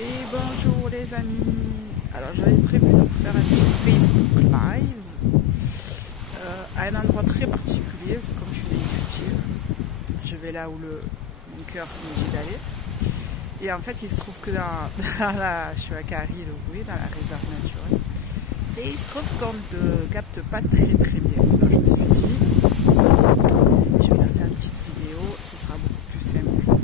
Et bonjour les amis. Alors j'avais prévu de vous faire un petit Facebook Live à un endroit très particulier. C'est comme je suis une intuitive, je vais là où mon cœur me dit d'aller. Et en fait il se trouve que je suis à Carry, dans la réserve naturelle. Et il se trouve qu'on ne capte pas très bien. Alors je me suis dit, je vais la faire une petite vidéo, ce sera beaucoup plus simple.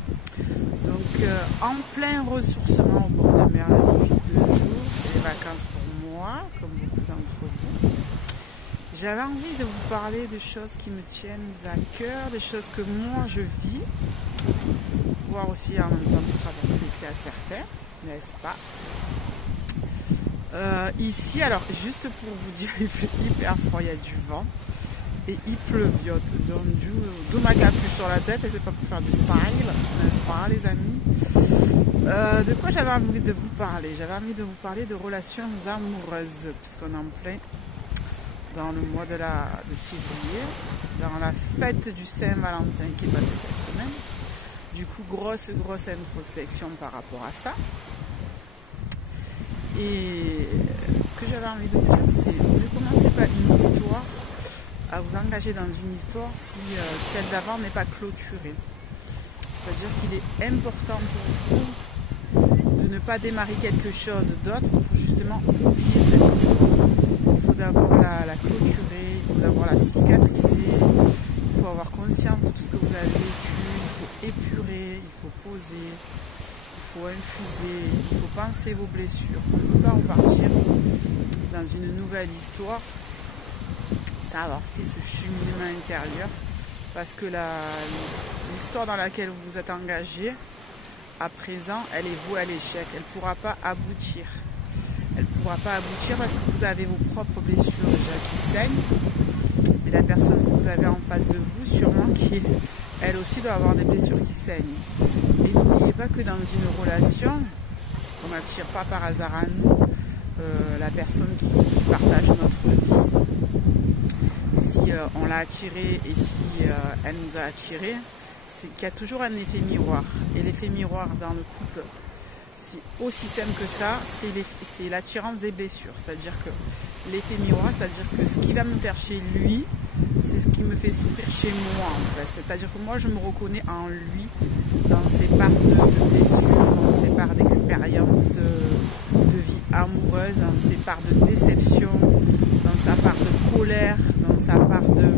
Donc en plein ressourcement au bord de mer depuis 2 jours, c'est les vacances pour moi, comme beaucoup d'entre vous. J'avais envie de vous parler de choses qui me tiennent à cœur, des choses que moi je vis, voir aussi en même temps de apporter des clés à certains, n'est-ce pas? Ici, alors juste pour vous dire, il fait hyper froid, il y a du vent et il pleuviote, donc d'où ma capuche sur la tête, et c'est pas pour faire du style, n'est-ce pas les amis? De quoi j'avais envie de vous parler? J'avais envie de vous parler de relations amoureuses, puisqu'on est en plein dans le mois de février, dans la fête du Saint-Valentin qui est passée cette semaine. Du coup, grosse introspection par rapport à ça. Et ce que j'avais envie de vous dire, c'est ne commencez pas une histoire à vous engager dans une histoire si celle d'avant n'est pas clôturée. C'est-à-dire qu'il est important pour vous de ne pas démarrer quelque chose d'autre pour justement oublier cette histoire. Il faut d'abord la clôturer, il faut d'abord la cicatriser, il faut avoir conscience de tout ce que vous avez vécu, il faut épurer, il faut poser. Il faut infuser, il faut penser vos blessures. On ne peut pas repartir dans une nouvelle histoire sans avoir fait ce cheminement intérieur, parce que l'histoire dans laquelle vous vous êtes engagé à présent, elle est vouée à l'échec. Elle ne pourra pas aboutir. Elle ne pourra pas aboutir parce que vous avez vos propres blessures déjà qui saignent, et la personne que vous avez en face de vous, sûrement qui elle aussi doit avoir des blessures qui saignent. Et n'oubliez pas que dans une relation, on n'attire pas par hasard à nous la personne qui partage notre vie. Si on l'a attirée et si elle nous a attirés, c'est qu'il y a toujours un effet miroir. Et l'effet miroir dans le couple, c'est aussi simple que ça, c'est l'attirance des blessures. C'est-à-dire que l'effet miroir, c'est-à-dire que ce qui va me faire chez lui, c'est ce qui me fait souffrir chez moi en fait. C'est-à-dire que moi je me reconnais en lui, dans ses parts de blessures, dans ses parts d'expérience de vie amoureuse, dans ses parts de déception, dans sa part de colère, dans sa part de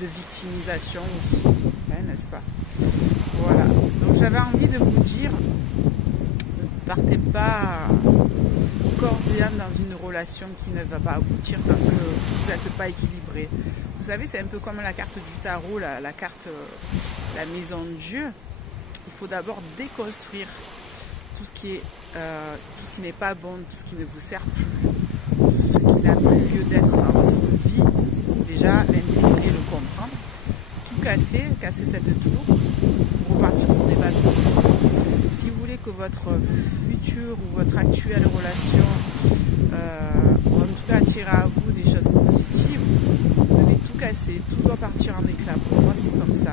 victimisation aussi, n'est-ce pas? Voilà, donc j'avais envie de vous dire, ne partez pas corps et âme dans une relation qui ne va pas aboutir tant que vous n'êtes pas équilibré. Vous savez, c'est un peu comme la carte du tarot, la carte la maison de Dieu. Il faut d'abord déconstruire tout ce qui n'est pas bon, tout ce qui ne vous sert plus, tout ce qui n'a plus lieu d'être dans votre vie. Déjà, l'intégrer, le comprendre, tout casser cette tour pour repartir sur des bases solides. Si vous voulez que votre futur ou votre actuelle relation, en tout cas attirer à vous des choses positives, vous devez tout casser, tout doit partir en éclats. Pour moi, c'est comme ça.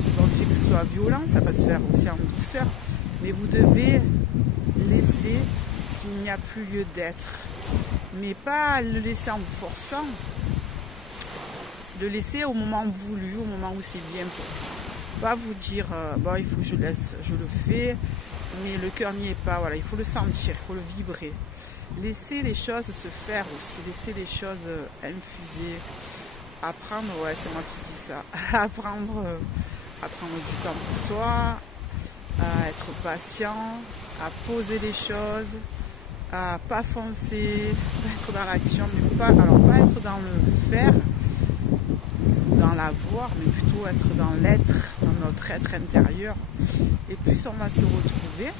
C'est pas obligé que ce soit violent, ça peut se faire aussi en douceur, mais vous devez laisser ce qu'il n'y a plus lieu d'être, mais pas le laisser en vous forçant, le laisser au moment voulu, au moment où c'est bien pour vous. Pas vous dire bon, il faut que je laisse, je le fais, mais le cœur n'y est pas. Voilà, il faut le sentir, il faut le vibrer. Laisser les choses se faire aussi, laisser les choses infuser, apprendre, ouais, c'est moi qui dis ça, apprendre du temps pour soi, à être patient, à poser les choses, à pas foncer, pas être dans l'action, mais pas être dans le faire, dans l'avoir, mais plutôt être dans l'être, dans notre être intérieur. Et plus on va se retrouver,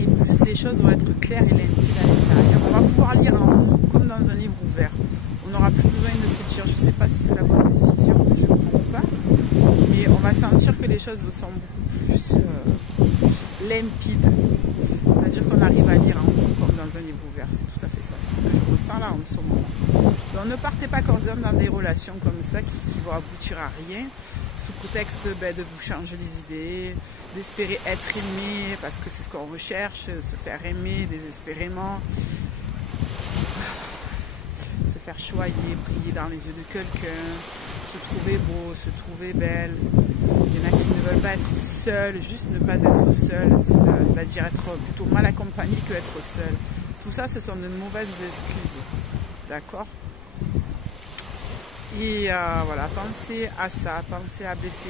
et plus les choses vont être claires et limpides à l'intérieur. On va pouvoir lire comme dans un livre ouvert. On n'aura plus besoin de se dire, je ne sais pas si c'est la bonne décision que je prends ou pas, mais on va sentir que les choses sont beaucoup plus limpides. C'est-à-dire qu'on arrive à lire comme dans dans un livre ouvert. C'est tout à fait ça. C'est ce que je ressens là en ce moment. Donc ne partez pas corps et âme dans des relations comme ça qui vont aboutir à rien, sous prétexte de vous changer les idées, d'espérer être aimé, parce que c'est ce qu'on recherche, se faire aimer désespérément, se faire choyer, briller dans les yeux de quelqu'un, se trouver beau, se trouver belle. Il y en a qui ne veulent pas être seuls, juste ne pas être seul, c'est-à-dire être plutôt mal accompagné que être seul. Tout ça, ce sont de mauvaises excuses. D'accord? Et voilà, pensez à ça, pensez à blesser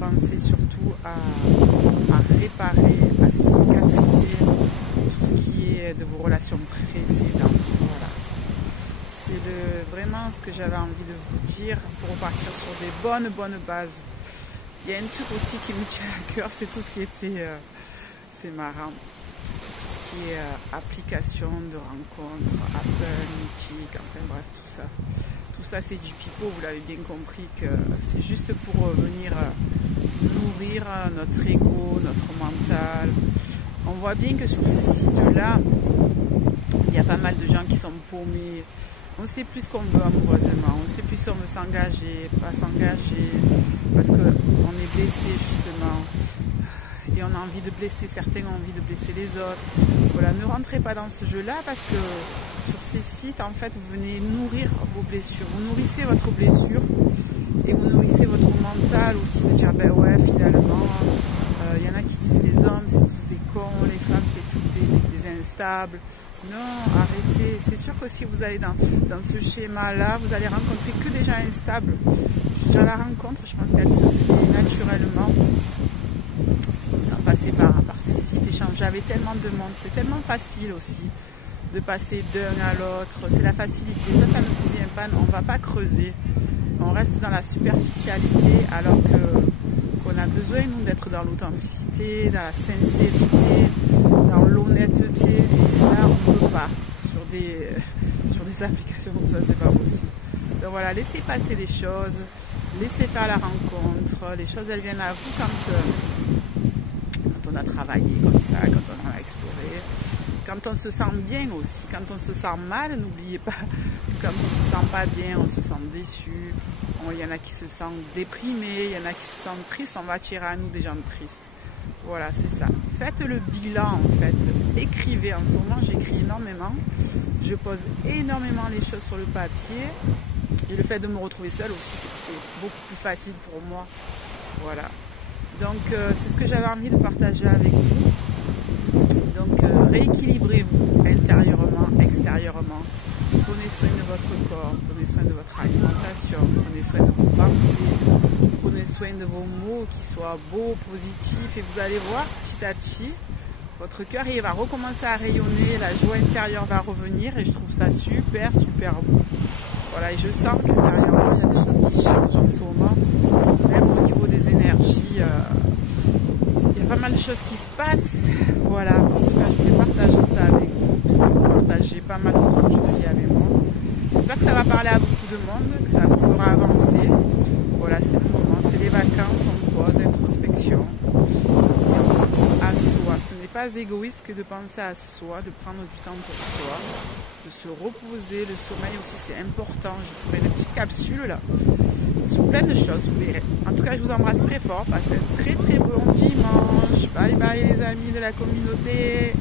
pensez surtout à réparer, à cicatriser tout ce qui est de vos relations précédentes. Voilà. C'est vraiment ce que j'avais envie de vous dire pour repartir sur des bonnes bases. Il y a un truc aussi qui me tient à cœur, c'est tout ce qui était, c'est marrant, tout ce qui est application de rencontres, Apple, Mythique, enfin bref, tout ça. Tout ça c'est du pipeau, vous l'avez bien compris, que c'est juste pour venir nourrir notre ego, notre mental. On voit bien que sur ces sites-là, il y a pas mal de gens qui sont paumés. On ne sait plus ce qu'on veut amoureusement, on ne sait plus si on veut s'engager, pas s'engager, parce qu'on est blessé justement. Et on a envie de blesser, certains ont envie de blesser les autres. Voilà, ne rentrez pas dans ce jeu-là parce que sur ces sites, en fait, vous venez nourrir vos blessures. Vous nourrissez votre blessure et vous nourrissez votre mental aussi de dire, ben ouais, finalement, il y en a qui disent les hommes, c'est tous des cons, les femmes, c'est toutes des instables. Non, arrêtez. C'est sûr que si vous allez dans ce schéma-là, vous allez rencontrer que des gens instables. Déjà la rencontre, je pense qu'elle se fait naturellement, sans passer par ces sites, échanger avec tellement de monde. C'est tellement facile aussi de passer d'un à l'autre. C'est la facilité. Ça ne convient pas. On ne va pas creuser. On reste dans la superficialité alors qu'on a besoin, nous, d'être dans l'authenticité, dans la sincérité, dans l'honnêteté. Et là, on ne peut pas. Sur des applications comme ça, c'est pas possible. Donc voilà, laissez passer les choses. Laissez faire la rencontre. Les choses, elles viennent à vous quand on a travaillé comme ça, quand on a exploré, quand on se sent bien aussi, quand on se sent mal, n'oubliez pas que quand on se sent pas bien, on se sent déçu, il y en a qui se sentent déprimés, il y en a qui se sentent tristes, on va attirer à nous des gens tristes. Voilà, c'est ça. Faites le bilan en fait, écrivez. En ce moment, j'écris énormément, je pose énormément les choses sur le papier et le fait de me retrouver seule aussi, c'est beaucoup plus facile pour moi. Voilà. Donc, c'est ce que j'avais envie de partager avec vous. Donc, rééquilibrez-vous intérieurement, extérieurement. Prenez soin de votre corps, prenez soin de votre alimentation, prenez soin de vos pensées, prenez soin de vos mots qui soient beaux, positifs. Et vous allez voir, petit à petit, votre cœur il va recommencer à rayonner, la joie intérieure va revenir et je trouve ça super beau. Voilà, et je sens qu'intérieurement, il y a des choses qui changent en ce moment. Même au niveau des énergies, il y a pas mal de choses qui se passent. Voilà, en tout cas, je voulais partager ça avec vous, puisque vous partagez pas mal de tranches de vie avec moi. J'espère que ça va parler à beaucoup de monde, que ça vous fera avancer. Voilà, c'est le moment, c'est les vacances, on pose, introspection. Et on pense à soi. Ce n'est pas égoïste que de penser à soi, de prendre du temps pour soi, de se reposer. Le sommeil aussi, c'est important. Je ferai des petites capsules là, sur plein de choses, vous verrez. En tout cas, je vous embrasse très fort. Passez un très bon dimanche. Bye bye les amis de la communauté.